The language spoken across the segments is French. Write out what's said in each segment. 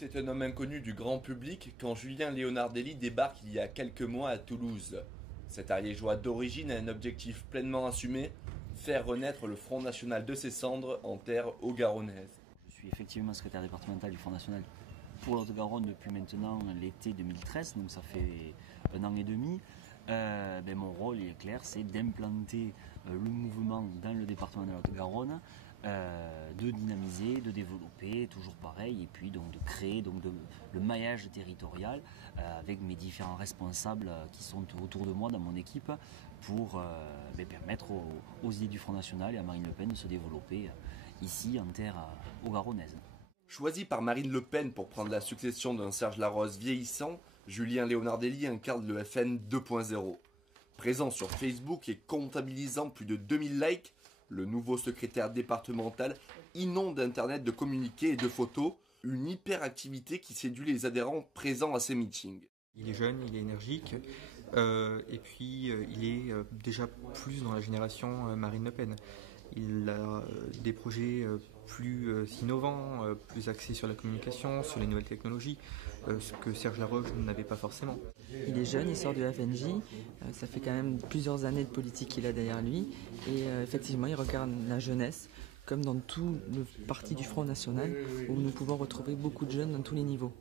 C'est un homme inconnu du grand public quand Julien Leonardelli débarque il y a quelques mois à Toulouse. Cet ariégeois d'origine a un objectif pleinement assumé, faire renaître le Front National de ses cendres en terre haut-garonnaise. Je suis effectivement secrétaire départemental du Front National pour la Haute-Garonne depuis maintenant l'été 2013, donc ça fait 1 an et demi. Mon rôle, il est clair, c'est d'implanter le mouvement dans le département de la Haute-Garonne, de dynamiser, de développer, toujours pareil, et puis donc de créer le maillage territorial avec mes différents responsables qui sont autour de moi dans mon équipe pour permettre aux idées du Front National et à Marine Le Pen de se développer ici en terre haut-garonnaise. Choisi par Marine Le Pen pour prendre la succession d'un Serge Larose vieillissant, Julien Leonardelli incarne le FN 2.0. Présent sur Facebook et comptabilisant plus de 2000 likes, le nouveau secrétaire départemental inonde Internet de communiqués et de photos, une hyperactivité qui séduit les adhérents présents à ses meetings. Il est jeune, il est énergique, et puis il est déjà plus dans la génération Marine Le Pen. Il a des projets plus innovants, plus axés sur la communication, sur les nouvelles technologies, ce que Serge Laroche n'avait pas forcément. Il est jeune, il sort du FNJ, ça fait quand même plusieurs années de politique qu'il a derrière lui, et effectivement il regarde la jeunesse, comme dans tout le parti du Front National, où nous pouvons retrouver beaucoup de jeunes dans tous les niveaux.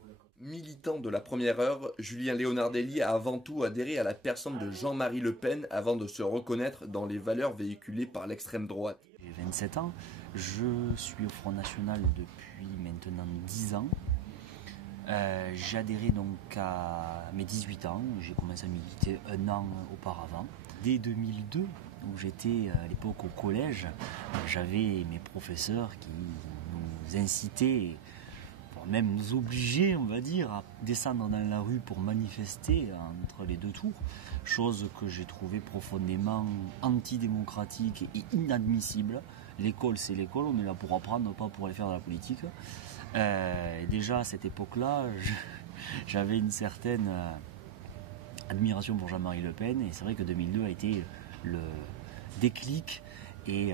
Militant de la première heure, Julien Leonardelli a avant tout adhéré à la personne de Jean-Marie Le Pen avant de se reconnaître dans les valeurs véhiculées par l'extrême droite. J'ai 27 ans, je suis au Front National depuis maintenant 10 ans. J'ai adhéré donc à mes 18 ans, j'ai commencé à militer 1 an auparavant. Dès 2002, où j'étais à l'époque au collège, j'avais mes professeurs qui nous incitaient, voire même nous obligeaient, on va dire, à descendre dans la rue pour manifester entre les deux tours, chose que j'ai trouvée profondément antidémocratique et inadmissible. L'école, c'est l'école, on est là pour apprendre, pas pour aller faire de la politique. Déjà à cette époque-là, j'avais une certaine admiration pour Jean-Marie Le Pen, et c'est vrai que 2002 a été le déclic et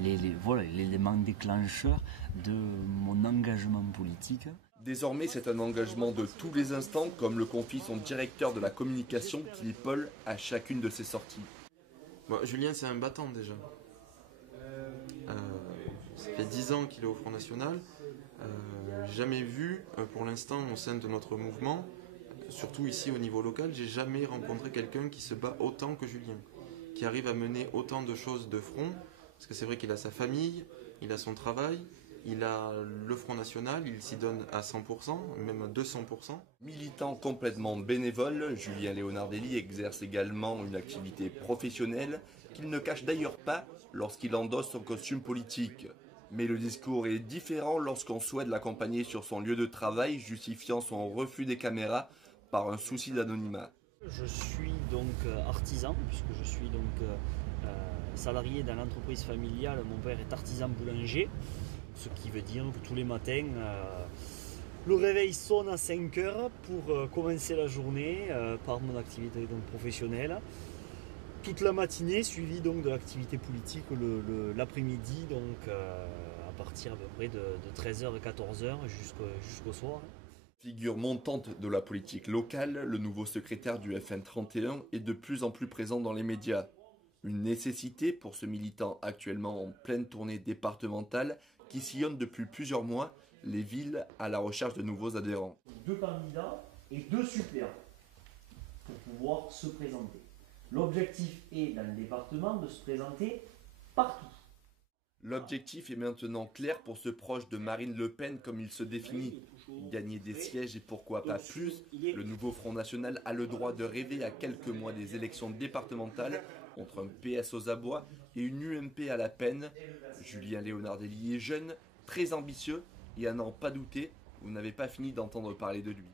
l'élément déclencheur de mon engagement politique. Désormais, c'est un engagement de tous les instants, comme le confie son directeur de la communication, Philippe Paul, à chacune de ses sorties. Bon, Julien, c'est un battant déjà. Ça fait 10 ans qu'il est au Front National. Jamais vu, pour l'instant, au sein de notre mouvement, surtout ici au niveau local, j'ai jamais rencontré quelqu'un qui se bat autant que Julien, qui arrive à mener autant de choses de front. Parce que c'est vrai qu'il a sa famille, il a son travail, il a le Front National, il s'y donne à 100%, même à 200%. Militant complètement bénévole, Julien Leonardelli exerce également une activité professionnelle qu'il ne cache d'ailleurs pas lorsqu'il endosse son costume politique. Mais le discours est différent lorsqu'on souhaite l'accompagner sur son lieu de travail, justifiant son refus des caméras par un souci d'anonymat. Je suis donc artisan, puisque je suis donc salarié dans l'entreprise familiale. Mon père est artisan boulanger, ce qui veut dire que tous les matins, le réveil sonne à 5 heures pour commencer la journée par mon activité donc, professionnelle. Toute la matinée suivie donc de l'activité politique l'après-midi, donc à partir à peu près de 13h et 14h jusqu'au soir. Figure montante de la politique locale, le nouveau secrétaire du FN 31 est de plus en plus présent dans les médias. Une nécessité pour ce militant actuellement en pleine tournée départementale qui sillonne depuis plusieurs mois les villes à la recherche de nouveaux adhérents. 2 candidats et 2 suppléants pour pouvoir se présenter. L'objectif est dans le département de se présenter partout. L'objectif est maintenant clair pour ce proche de Marine Le Pen comme il se définit. Gagner des sièges et pourquoi pas plus, le nouveau Front National a le droit de rêver à quelques mois des élections départementales entre un PS aux abois et une UMP à la peine. Julien Leonardelli est jeune, très ambitieux et à n'en pas douter, vous n'avez pas fini d'entendre parler de lui.